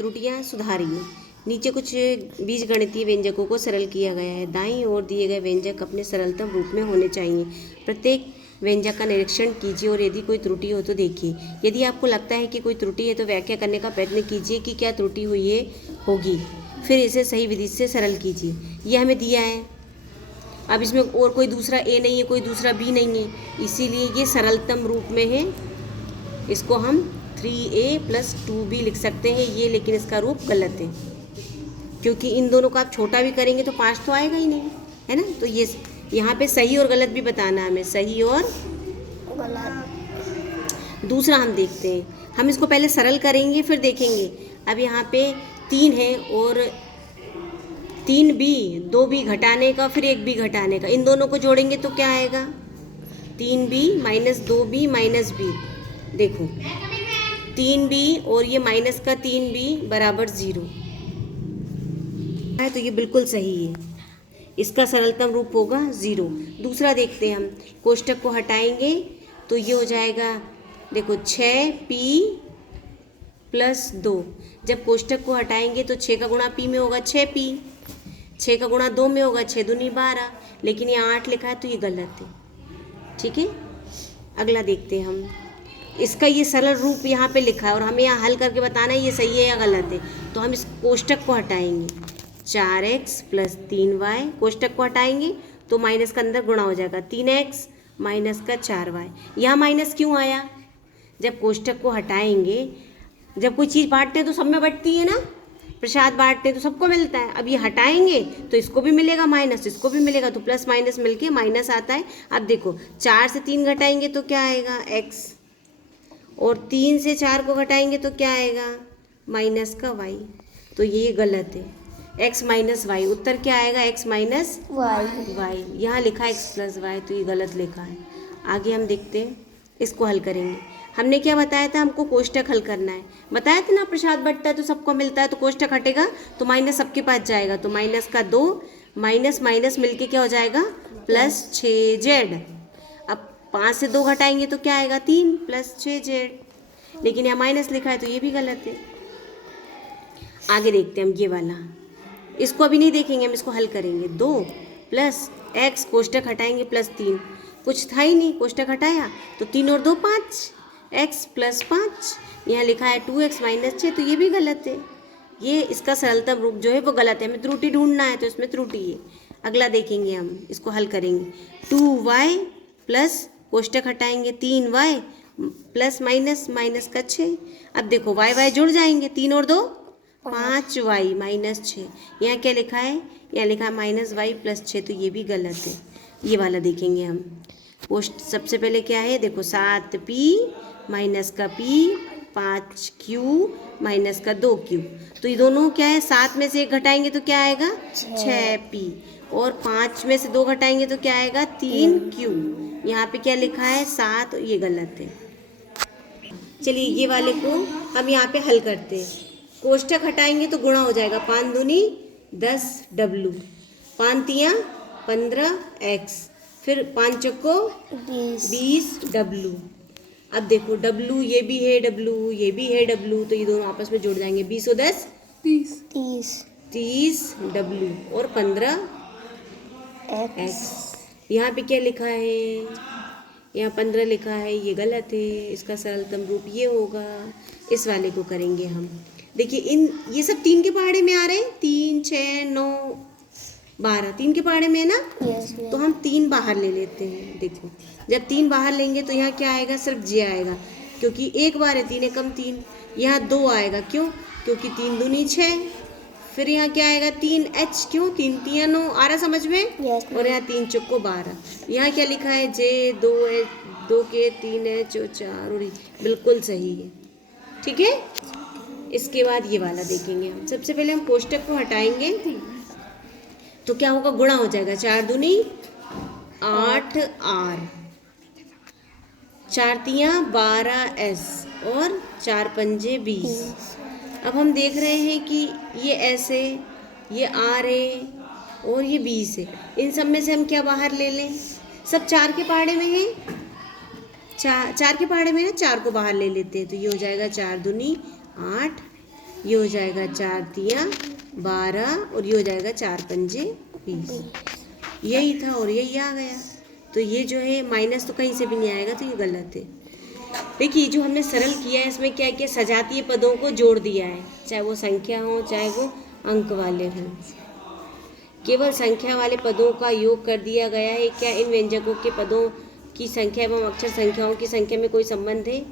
त्रुटियां सुधारिए। नीचे कुछ बीजगणितीय व्यंजकों को सरल किया गया है। दाईं ओर दिए गए व्यंजक अपने सरलतम रूप में होने चाहिए। प्रत्येक व्यंजक का निरीक्षण कीजिए और यदि कोई त्रुटि हो तो देखिए। यदि आपको लगता है कि कोई त्रुटि है तो व्याख्या करने का प्रयत्न कीजिए कि क्या त्रुटि हुई है होगी, फिर इसे सही विधि से सरल कीजिए। ये हमें दिया है। अब इसमें और कोई दूसरा ए नहीं है, कोई दूसरा बी नहीं है, इसीलिए ये सरलतम रूप में है। इसको हम 3a + 2b लिख सकते हैं ये, लेकिन इसका रूप गलत है क्योंकि इन दोनों को आप छोटा भी करेंगे तो 5 तो आएगा ही नहीं, है ना। तो ये यहाँ पे सही और गलत भी बताना है हमें, सही और गलत। दूसरा हम देखते हैं, हम इसको पहले सरल करेंगे फिर देखेंगे। अब यहाँ पे 3 है और 3b, 2b घटाने का फिर 1b घटाने का, इन दोनों को जोड़ेंगे तो क्या आएगा? 3b - 2b - b। देखो 3b और ये माइनस का 3b बराबर 0 है, तो ये बिल्कुल सही है। इसका सरलतम रूप होगा 0। दूसरा देखते हैं हम, कोष्टक को हटाएंगे तो ये हो जाएगा, देखो 6p + 2। जब कोष्टक को हटाएंगे तो 6 का गुणा p में होगा 6p, 6 का गुणा 2 में होगा 6 दूनी 12, लेकिन ये 8 लिखा है तो ये गलत है। ठीक है, अगला देखते हैं हम। इसका ये सरल रूप यहाँ पे लिखा है और हमें यहाँ हल करके बताना है ये सही है या गलत है। तो हम इस कोष्टक को हटाएंगे, 4x + 3y, कोष्टक को हटाएंगे तो माइनस का अंदर गुणा हो जाएगा, 3x - का 4y। यहाँ माइनस क्यों आया? जब कोष्टक को हटाएंगे, जब कोई चीज़ बांटते हैं तो सब में बंटती है ना, प्रसाद बांटते हैं तो सबको मिलता है। अब ये हटाएंगे तो इसको भी मिलेगा माइनस, इसको भी मिलेगा, तो प्लस माइनस मिलके माइनस आता है। अब देखो 4 से 3 घटाएंगे तो क्या आएगा? x, और 3 से 4 को घटाएंगे तो क्या आएगा? माइनस का y। तो ये गलत है, x - y। उत्तर क्या आएगा? x - y। यहाँ लिखा है x + y, तो ये गलत लिखा है। आगे हम देखते हैं, इसको हल करेंगे। हमने क्या बताया था? हमको कोष्टक हल करना है। बताया था ना, प्रसाद बंटता है तो सबको मिलता है, तो कोष्टक हटेगा तो माइनस सबके पास जाएगा, तो माइनस का 2 माइनस माइनस मिलके क्या हो जाएगा? +6z। अब 5 से 2 घटाएंगे तो क्या आएगा? 3 + 6z, लेकिन यहाँ माइनस लिखा है तो ये भी गलत है। आगे देखते हैं हम ये वाला, इसको अभी नहीं देखेंगे, हम इसको हल करेंगे। 2 + x, कोष्टक हटाएंगे +3, कुछ था ही नहीं, कोष्टक हटाया तो 3 और 2 5, x + 5। यहाँ लिखा है 2x - 6, तो ये भी गलत है। ये इसका सरलतम रूप जो है वो गलत है, हमें त्रुटि ढूंढना है तो इसमें त्रुटि है। अगला देखेंगे, हम इसको हल करेंगे। 2y + कोष्टक हटाएंगे 3y + का 6। अब देखो y जुड़ जाएंगे, 3 और 2 5y - 6। यहाँ क्या लिखा है? यहाँ लिखा है -y + 6, तो ये भी गलत है। ये वाला देखेंगे हम। पोस्ट सबसे पहले क्या है? देखो 7p - का p, 5q - का 2q। तो ये दोनों क्या है? 7 में से 1 घटाएंगे तो क्या आएगा? 6p, और 5 में से 2 घटाएंगे तो क्या आएगा? 3q। यहाँ पे क्या लिखा है? 7, ये गलत है। चलिए ये वाले को हम यहाँ पे हल करते हैं। कोष्टक हटाएंगे तो गुणा हो जाएगा, 5 दूनी 10w, 5 तियाँ 15x, फिर 5 चौको 20w। अब देखो w, ये भी है w, ये भी है w, तो ये दोनों आपस में जुड़ जाएंगे, 20 और 10 30w, और 15x। यहाँ पे क्या लिखा है? यहाँ 15 लिखा है, ये गलत है। इसका सरलतम रूप ये होगा। इस वाले को करेंगे हम। देखिए ये सब 3 के पहाड़े में आ रहे हैं, 3 6 9 12, 3 के पहाड़े में है ना। तो हम 3 बाहर ले लेते हैं। देखो जब 3 बाहर लेंगे तो यहाँ क्या आएगा? सिर्फ j आएगा, क्योंकि एक बार है 3 कम 3। यहाँ 2 आएगा, क्यों? क्योंकि 3 दूनी 6। फिर यहाँ क्या आएगा? 3h, क्यों? 3 तियाँ 9, आ रहा समझ में? और यहाँ 3 चौको 12। यहाँ क्या लिखा है? j, 2 के 3h और 4, और बिल्कुल सही है। ठीक है, इसके बाद ये वाला देखेंगे हम। सबसे पहले हम कोष्टक को हटाएंगे तो क्या होगा? गुणा हो जाएगा, 4 दूनी 8r, 4 तियाँ 12s, और 4 पंजे 20। अब हम देख रहे हैं कि ये s है, ये r है, और ये 20 है। इन सब में से हम क्या बाहर ले लें? सब 4 के पहाड़े में है, 4 के पहाड़े में ना, 4 को बाहर ले लेते हैं, तो ये हो जाएगा 4 दूनी 8, ये हो जाएगा 4 तिया 12 और ये हो जाएगा 4 पंजे 20। यही था और यही आ गया। तो ये जो है माइनस तो कहीं से भी नहीं आएगा, तो ये गलत है। देखिए जो हमने सरल किया है इसमें क्या किया, सजातीय पदों को जोड़ दिया है, चाहे वो संख्या हो चाहे वो अंक वाले हों। केवल संख्या वाले पदों का योग कर दिया गया है। क्या इन व्यंजकों के पदों की संख्या एवं अक्षर संख्याओं की संख्या में कोई संबंध है?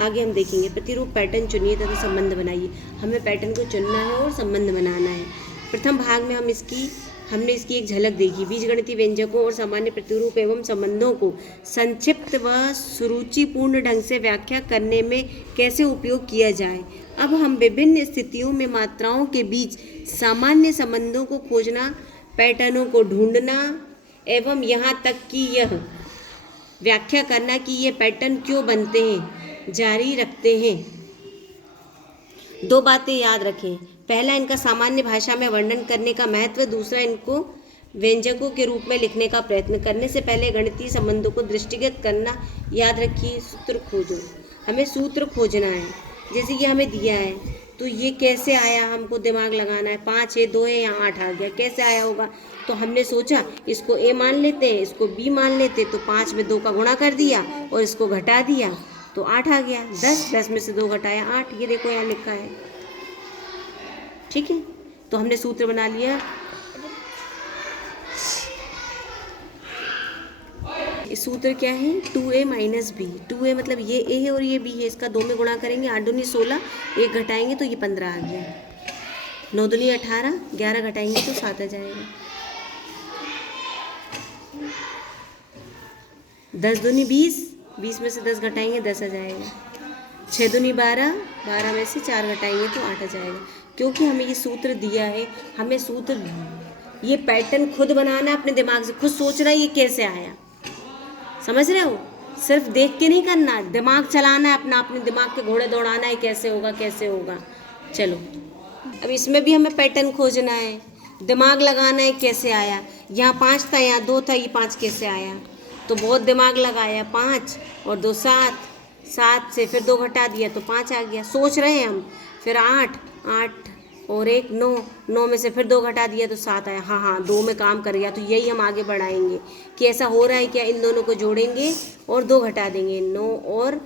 आगे हम देखेंगे। प्रतिरूप पैटर्न चुनिए तथा संबंध बनाइए। हमें पैटर्न को चुनना है और संबंध बनाना है। प्रथम भाग में हमने इसकी एक झलक देखी। बीजगणितीय व्यंजकों और सामान्य प्रतिरूप एवं संबंधों को संक्षिप्त व सुरुचिपूर्ण ढंग से व्याख्या करने में कैसे उपयोग किया जाए। अब हम विभिन्न स्थितियों में मात्राओं के बीच सामान्य संबंधों को खोजना, पैटर्नों को ढूंढना एवं यहाँ तक कि यह व्याख्या करना कि ये पैटर्न क्यों बनते हैं जारी रखते हैं। 2 बातें याद रखें। पहला, इनका सामान्य भाषा में वर्णन करने का महत्व। दूसरा, इनको व्यंजकों के रूप में लिखने का प्रयत्न करने से पहले गणितीय संबंधों को दृष्टिगत करना। याद रखिए, सूत्र खोजो। हमें सूत्र खोजना है। जैसे कि हमें दिया है तो ये कैसे आया, हमको दिमाग लगाना है। 5 है, 2 है, यहाँ 8 आ गया, कैसे आया होगा? तो हमने सोचा इसको a मान लेते हैं, इसको b मान लेते, तो 5 में 2 का गुणा कर दिया और इसको घटा दिया तो 8 आ गया। 10 में से 2 घटाया 8। ये देखो यहाँ लिखा है, ठीक है। तो हमने सूत्र बना लिया। इस सूत्र क्या है, 2a माइनस बी। 2a मतलब ये a है और ये b है, इसका 2 में गुणा करेंगे, 8 दूनी 16, 1 घटाएंगे तो ये 15 आ गया। 9 दूनी 18, 11 घटाएंगे तो 7 आ जाएगा। 10 दूनी 20, 20 में से 10 घटाएंगे 10 आ जाएगा। 6 दूनी 12, 12 में से 4 घटाएंगे तो 8 आ जाएगा। क्योंकि हमें ये सूत्र दिया है, हमें सूत्र, ये पैटर्न खुद बनाना, अपने दिमाग से खुद सोचना ये कैसे आया। समझ रहे हो? सिर्फ देख के नहीं करना, दिमाग चलाना है अपना, अपने दिमाग के घोड़े दौड़ाना है, कैसे होगा कैसे होगा। चलो अब इसमें भी हमें पैटर्न खोजना है, दिमाग लगाना है कैसे आया। यहाँ 5 था, यहाँ 2 था, ये 5 कैसे आया? तो बहुत दिमाग लगाया। 5 और 2 7, 7 से फिर 2 घटा दिया तो 5 आ गया। सोच रहे हैं हम। फिर 8 और 1 9, 9 में से फिर 2 घटा दिया तो 7 आया। हाँ 2 में काम कर गया। तो यही हम आगे बढ़ाएंगे कि ऐसा हो रहा है क्या, इन दोनों को जोड़ेंगे और 2 घटा देंगे। 9 और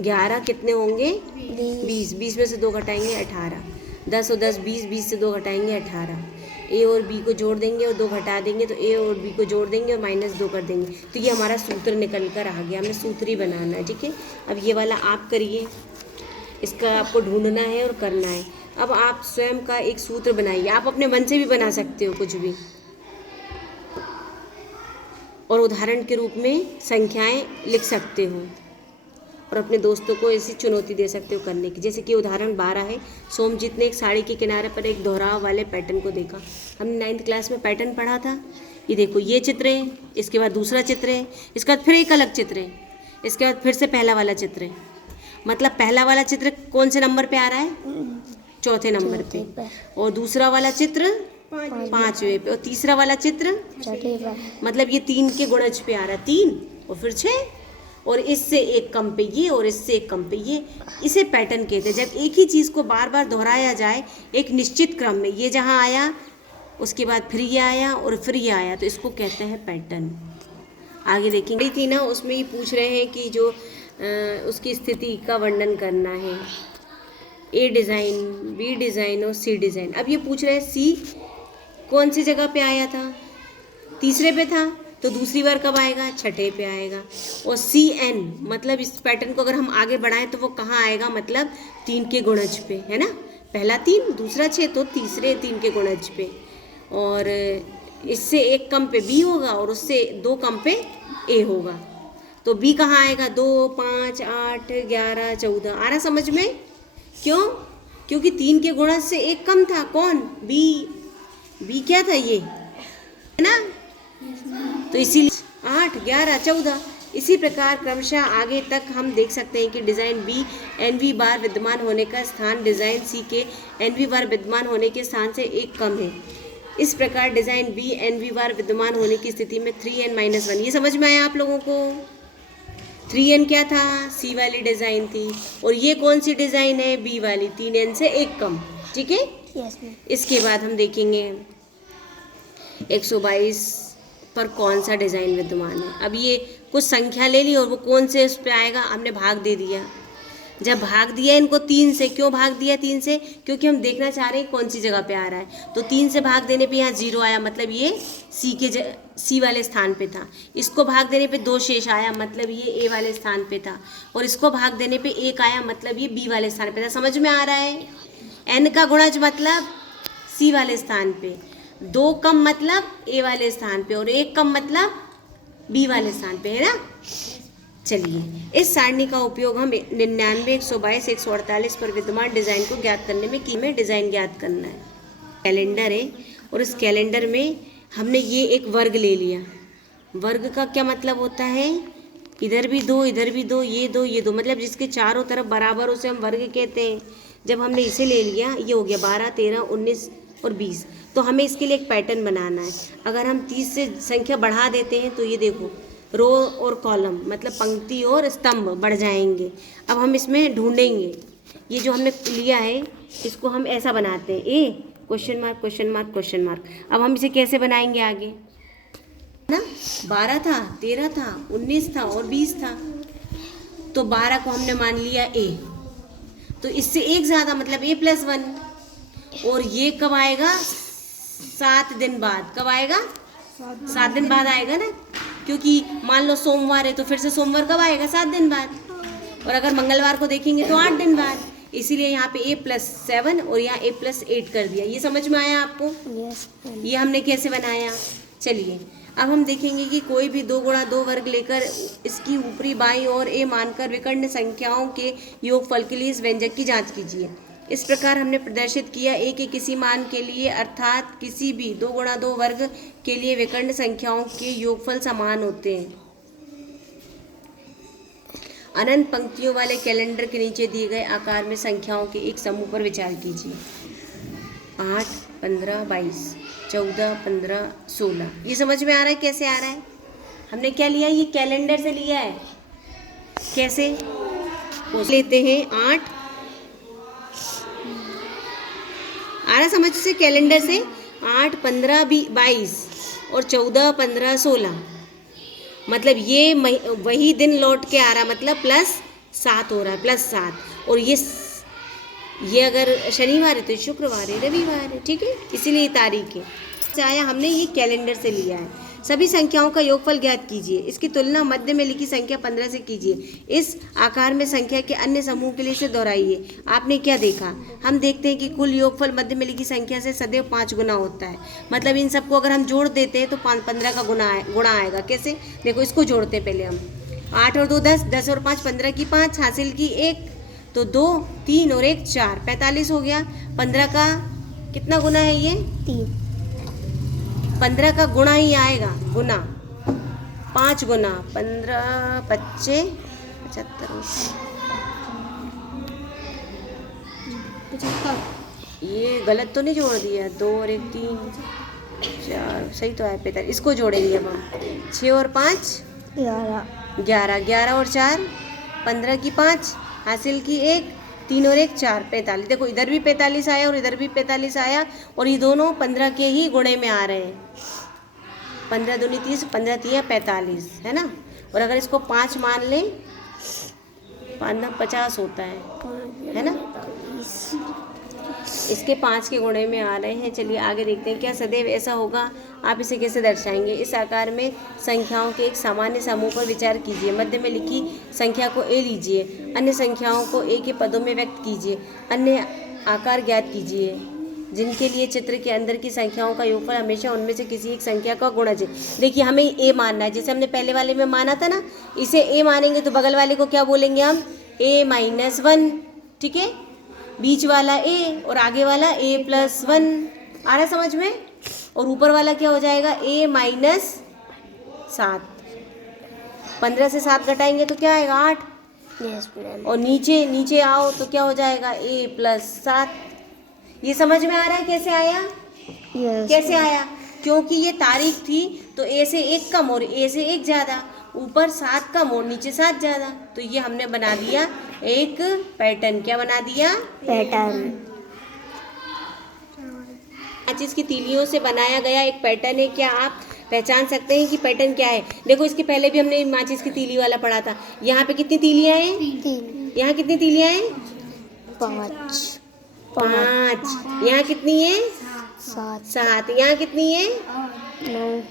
11 कितने होंगे? 20। 20 में से 2 घटाएंगे 18। 10 और 10 20, 20 से 2 घटाएंगे 18। ए और बी को जोड़ देंगे और 2 घटा देंगे तो ए और बी को जोड़ देंगे और -2 कर देंगे। तो ये हमारा सूत्र निकल कर आ गया। हमें सूत्र ही बनाना है, ठीक है। अब ये वाला आप करिए, इसका आपको ढूंढना है और करना है। अब आप स्वयं का एक सूत्र बनाइए। आप अपने मन से भी बना सकते हो कुछ भी, और उदाहरण के रूप में संख्याएं लिख सकते हो और अपने दोस्तों को ऐसी चुनौती दे सकते हो करने की। जैसे कि उदाहरण 12 है। सोमजीत ने एक साड़ी के किनारे पर एक दोहराव वाले पैटर्न को देखा। हमने 9th क्लास में पैटर्न पढ़ा था। ये देखो, ये चित्र है, इसके बाद दूसरा चित्र है, इसके बाद फिर एक अलग चित्र है, इसके बाद फिर से पहला वाला चित्र है। मतलब पहला वाला चित्र कौन से नंबर पे आ रहा है? चौथे नंबर पे। और दूसरा वाला चित्र 5वें पे। और तीसरा वाला चित्र मतलब ये 3 के गुणज पे आ रहा है, 3 और फिर 6, और इससे एक कम पे ये और इससे एक कम पे ये। इसे पैटर्न कहते हैं। जब एक ही चीज़ को बार बार दोहराया जाए एक निश्चित क्रम में, ये जहाँ आया उसके बाद फिर ये आया और फिर ये आया, तो इसको कहते हैं पैटर्न। आगे देखेंगे थी ना, उसमें ये पूछ रहे हैं कि जो उसकी स्थिति का वर्णन करना है। ए डिज़ाइन, बी डिज़ाइन और सी डिज़ाइन। अब ये पूछ रहे हैं सी कौन सी जगह पे आया था? तीसरे पे था, तो दूसरी बार कब आएगा? छठे पे आएगा। और सी एन मतलब इस पैटर्न को अगर हम आगे बढ़ाएं तो वो कहाँ आएगा? मतलब 3 के गुणज पे, है ना। पहला 3 दूसरा 6, तो तीसरे 3 के गुणज पे। और इससे एक कम पे बी होगा और उससे 2 कम पे ए होगा। तो बी कहाँ आएगा? 2 5 8 11 14। आ रहा समझ में? क्यों? क्योंकि 3 के गुणज से एक कम था। कौन? बी। बी क्या था? ये, है ना। तो इसीलिए 8 11 14। इसी प्रकार क्रमशः आगे तक हम देख सकते हैं कि डिज़ाइन बी nv बार विद्यमान होने का स्थान डिज़ाइन सी के nv बार विद्यमान होने के स्थान से एक कम है। इस प्रकार डिज़ाइन बी nv बार विद्यमान होने की स्थिति में 3n - 1। ये समझ में आया आप लोगों को? 3n क्या था, सी वाली डिज़ाइन थी, और ये कौन सी डिज़ाइन है, बी वाली, 3n से एक कम, ठीक है। Yes ma'am. इसके बाद हम देखेंगे 122 पर कौन सा डिज़ाइन विद्यमान है। अब ये कुछ संख्या ले ली और वो कौन से उस पर आएगा, हमने भाग दे दिया। जब भाग दिया इनको 3 से, क्यों भाग दिया 3 से, क्योंकि हम देखना चाह रहे हैं कौन सी जगह पे आ रहा है। तो 3 से भाग देने पे यहाँ 0 आया, मतलब ये सी वाले स्थान पे था। इसको भाग देने पे 2 शेष आया, मतलब ये ए वाले स्थान पे था। और इसको भाग देने पे 1 आया, मतलब ये बी वाले स्थान पे था। समझ में आ रहा है। n का गुणज मतलब सी वाले स्थान पे, 2 कम मतलब ए वाले स्थान पे, और 1 कम मतलब बी वाले स्थान पे, है ना। चलिए, इस सारणी का उपयोग हम 99, 122, 148 पर विद्यमान डिज़ाइन को ज्ञात करने में की में डिज़ाइन ज्ञात करना है। कैलेंडर है, और इस कैलेंडर में हमने ये एक वर्ग ले लिया। वर्ग का क्या मतलब होता है, इधर भी 2, इधर भी 2, ये 2, ये 2, मतलब जिसके चारों तरफ बराबर उसे हम वर्ग कहते हैं। जब हमने इसे ले लिया, ये हो गया 12, 13, 19 और 20। तो हमें इसके लिए एक पैटर्न बनाना है। अगर हम 30 से संख्या बढ़ा देते हैं तो ये देखो, रो और कॉलम मतलब पंक्ति और स्तंभ बढ़ जाएंगे। अब हम इसमें ढूंढेंगे, ये जो हमने लिया है इसको हम ऐसा बनाते हैं, A question mark question mark question mark. अब हम इसे कैसे बनाएंगे आगे ना, 12 था, 13 था, 19 था और 20 था। तो 12 को हमने मान लिया ए, तो इससे एक ज़्यादा मतलब a+1। और ये कब आएगा, 7 दिन बाद। कब आएगा, 7 दिन बाद आएगा ना, क्योंकि मान लो सोमवार है तो फिर से सोमवार कब आएगा, 7 दिन बाद। और अगर मंगलवार को देखेंगे तो 8 दिन बाद। इसीलिए यहाँ पे a+7 और यहाँ a+8 कर दिया। ये समझ में आया आपको। यस। ये हमने कैसे बनाया। चलिए, अब हम देखेंगे कि कोई भी 2 गुणा 2 वर्ग लेकर इसकी ऊपरी बाईं ओर a मानकर विकर्ण संख्याओं के योगफल के लिए इस व्यंजक की जांच कीजिए। इस प्रकार हमने प्रदर्शित किया, a के किसी मान के लिए अर्थात किसी भी 2 गुणा 2 वर्ग के लिए विकर्ण संख्याओं के योगफल समान होते हैं। अनंत पंक्तियों वाले कैलेंडर के नीचे दिए गए आकार में संख्याओं के एक समूह पर विचार कीजिए। 8, 15, 22, 14, 15, 16। ये समझ में आ रहा है कैसे आ रहा है। हमने क्या लिया, ये कैलेंडर से लिया है। कैसे लेते हैं, 8 आ रहा समझ से, कैलेंडर से 8, 15, 22 और 14, 15, 16, मतलब ये वही दिन लौट के आ रहा, मतलब +7 हो रहा है, +7। और ये अगर शनिवार है तो शुक्रवार है, रविवार है, ठीक है, इसीलिए तारीख है। आया, हमने ये कैलेंडर से लिया है। सभी संख्याओं का योगफल ज्ञात कीजिए। इसकी तुलना मध्य में लिखी संख्या 15 से कीजिए। इस आकार में संख्या के अन्य समूह के लिए इसे दोहराइए। आपने क्या देखा, हम देखते हैं कि कुल योगफल मध्य में लिखी संख्या से सदैव 5 गुना होता है। मतलब इन सबको अगर हम जोड़ देते हैं तो 15 का गुणा आएगा। कैसे, देखो इसको जोड़ते हैं पहले हम। 8 और 2 10, 10 और 5 15 की 5, हासिल की 1, तो 2, 3 और 1 4, 45 हो गया। 15 का कितना गुना है, ये 3। 15 का गुणा ही आएगा, गुना 5 गुना 15, 25, 75। ये गलत तो नहीं जोड़ दिया, 2 और 1 3 4, सही तो है 45। इसको जोड़ेंगे अब हम, 6 और 5 11, 11 और 4 15 की 5, हासिल की 1, 3 और 1 4, 45। देखो इधर भी 45 आया और इधर भी 45 आया, और ये दोनों 15 के ही गुणे में आ रहे हैं। 15 दूनी 30, 15 तिया 45, है ना। और अगर इसको 5 मान लें, 5 50 होता है ना। इसके 5 के गुणे में आ रहे हैं। चलिए आगे देखते हैं, क्या सदैव ऐसा होगा, आप इसे कैसे दर्शाएंगे। इस आकार में संख्याओं के एक सामान्य समूह पर विचार कीजिए। मध्य में लिखी संख्या को a लीजिए, अन्य संख्याओं को a के पदों में व्यक्त कीजिए। अन्य आकार ज्ञात कीजिए जिनके लिए चित्र के अंदर की संख्याओं का योगफल हमेशा उनमें से किसी एक संख्या का गुणज है। देखिए हमें a मानना है, जैसे हमने पहले वाले में माना था ना, इसे a मानेंगे तो बगल वाले को क्या बोलेंगे हम, a-1, ठीक है। बीच वाला a और आगे वाला a+1, आ रहा समझ में। और ऊपर वाला क्या हो जाएगा, a-7। 15 से 7 घटाएंगे तो क्या आएगा, 8। और नीचे आओ तो क्या हो जाएगा, a+7। ये समझ में आ रहा है कैसे आया। कैसे आया, क्योंकि ये तारीख थी तो a से 1 कम और a से 1 ज़्यादा। ऊपर 7 कम और नीचे 7 ज़्यादा, तो ये हमने बना दिया एक पैटर्न। क्या बना दिया? पैटर्न। माचिस की तीलियों से बनाया गया एक पैटर्न है। क्या आप पहचान सकते हैं कि पैटर्न क्या है? देखो, इसके पहले भी हमने माचिस की तीली वाला पढ़ा था। यहाँ पे कितनी तीलियाँ हैं? 3, यहाँ कितनी तीलियाँ हैं? 5, 5। यहाँ कितनी है? 7, 7। यहाँ कितनी है? 9,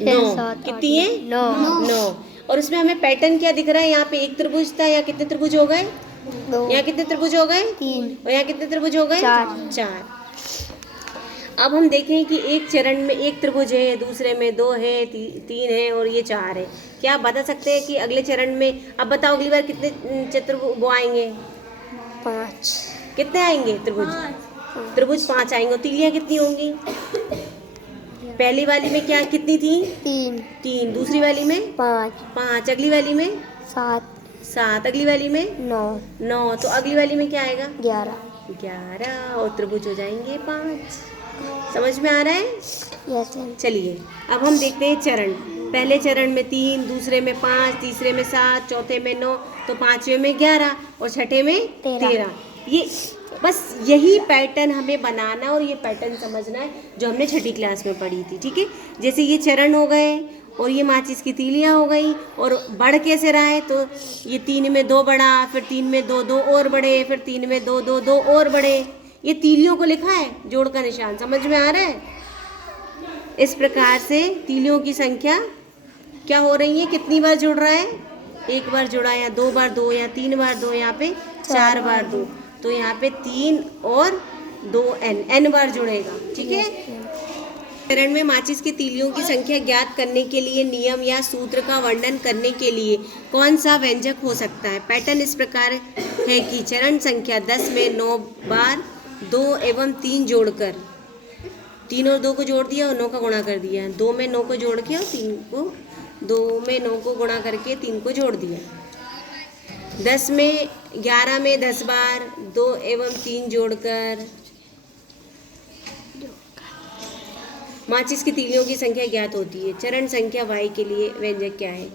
9। कितनी है? 9। और उसमें हमें पैटर्न क्या दिख रहा है? यहाँ पे एक त्रिभुज था, यहाँ कितने त्रिभुज हो गए? 2, यहाँ कितने त्रिभुज हो गए? 3, और यहाँ कितने त्रिभुज हो गए? 4। अब हम देखें कि एक चरण में एक त्रिभुज है, दूसरे में 2 है, 3 है और ये 4 है। क्या आप बता सकते हैं कि अगले चरण में, अब बताओ अगली बार कितने चतुर्भुज वो आएंगे? 5, कितने आएंगे त्रिभुज? त्रिभुज 5 आएंगे। और तीलियाँ कितनी होंगी? पहली वाली में क्या कितनी थी? 3। दूसरी वाली में 5। अगली वाली में 7। अगली वाली में 9। तो अगली वाली में क्या आएगा? 11 और त्रिभुज हो जाएंगे 5। समझ में आ रहा है? यस। चलिए अब हम देखते हैं चरण। पहले चरण में 3, दूसरे में 5, तीसरे में 7, चौथे में 9, तो पांचवें में 11 और छठे में 13। ये बस यही पैटर्न हमें बनाना और ये पैटर्न समझना है जो हमने छठी क्लास में पढ़ी थी। ठीक है, जैसे ये चरण हो गए और ये माचिस की तीलियाँ हो गई। और बढ़ कैसे रहा है? तो ये 3 में 2 बढ़ा, फिर 3 में 2 2 और बढ़े, फिर 3 में 2 2 2 और बढ़े। ये तीलियों को लिखा है जोड़ का निशान। समझ में आ रहा है? इस प्रकार से तीलियों की संख्या क्या हो रही है? कितनी बार जुड़ रहा है? 1 बार जुड़ा, या 2 बार 2, या 3 बार 2, यहाँ पे 4 बार 2, तो यहाँ पे 3 और 2 n बार जुड़ेगा। ठीक है। चरण में माचिस की तीलियों की संख्या ज्ञात करने के लिए नियम या सूत्र का वर्णन करने के लिए कौन सा व्यंजक हो सकता है? पैटर्न इस प्रकार है कि चरण संख्या 10 में 9 बार 2 एवं 3 जोड़कर, 3 और 2 को जोड़ दिया और 9 का गुणा कर दिया। 2 में 9 को जोड़ के और 3 को 2 में 9 को गुणा करके 3 को जोड़ दिया। 10 में 11 में 10 बार 2 एवं 3 जोड़कर माचिस की तीलियों की संख्या ज्ञात होती है। चरण संख्या y के लिए व्यंजक क्या है?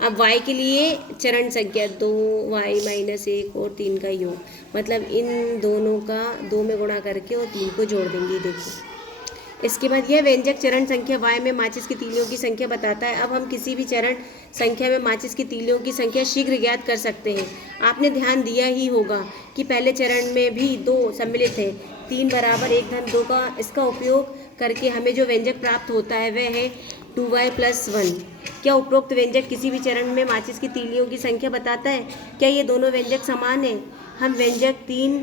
अब y के लिए चरण संख्या 2y-1 और 3 का योग, मतलब इन दोनों का 2 में गुणा करके और 3 को जोड़ देंगे। देखो, इसके बाद यह व्यंजक चरण संख्या y में माचिस की तीलियों की संख्या बताता है। अब हम किसी भी चरण संख्या में माचिस की तीलियों की संख्या शीघ्र ज्ञात कर सकते हैं। आपने ध्यान दिया ही होगा कि पहले चरण में भी 2 सम्मिलित है। 3 बराबर 1 धन 2 का, इसका उपयोग करके हमें जो व्यंजक प्राप्त होता है वह है 2y+1। क्या उपरोक्त व्यंजक किसी भी चरण में माचिस की तीलियों की संख्या बताता है? क्या ये दोनों व्यंजक समान हैं? हम व्यंजक 3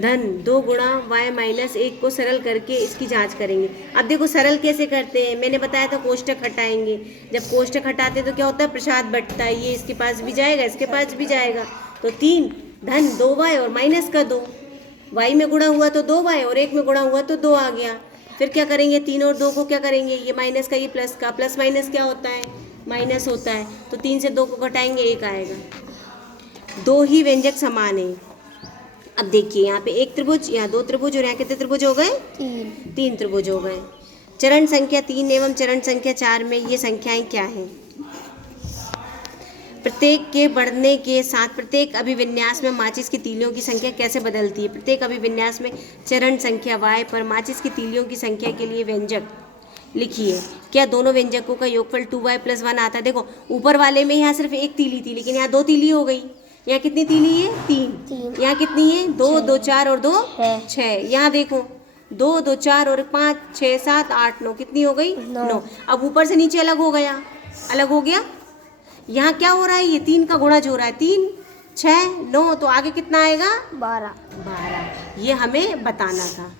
धन 2 गुणा y-1 को सरल करके इसकी जांच करेंगे। अब देखो सरल कैसे करते हैं, मैंने बताया था कोष्टक हटाएंगे। जब कोष्टक हटाते तो क्या होता है? प्रसाद बटता है। ये इसके पास भी जाएगा, इसके पास भी जाएगा, तो 3 धन 2y और माइनस का 2, y में गुणा हुआ तो 2y और 1 में गुणा हुआ तो 2 आ गया। फिर क्या करेंगे? 3 और 2 को क्या करेंगे? ये माइनस का, ये प्लस का, प्लस माइनस क्या होता है? माइनस होता है। तो 3 से 2 को घटाएंगे, 1 आएगा। 2 ही व्यंजक समान है। अब देखिए यहाँ पे एक त्रिभुज, यहाँ 2 त्रिभुज और यहाँ कितने त्रिभुज हो गए? 3 त्रिभुज हो गए। चरण संख्या 3 एवं चरण संख्या 4 में ये संख्याएं क्या हैं? प्रत्येक के बढ़ने के साथ प्रत्येक अभिविन्यास में माचिस की तीलियों की संख्या कैसे बदलती है? प्रत्येक अभिविन्यास में चरण संख्या y पर माचिस की तीलियों की संख्या के लिए व्यंजक लिखिए। क्या दोनों व्यंजकों का योगफल 2y+1 आता है? देखो ऊपर वाले में यहाँ सिर्फ एक तीली थी, लेकिन यहाँ 2 तीली हो गई। यहाँ कितनी तीली है? 3। यहाँ कितनी है? 2 2 4 और 2 6। यहाँ देखो 2 2 4 और 5 6 7 8 9, कितनी हो गई? 9। अब ऊपर से नीचे अलग हो गया, अलग हो गया। यहाँ क्या हो रहा है? ये 3 का गुणा जो हो रहा है, 3 6 9, तो आगे कितना आएगा? 12। ये हमें बताना था।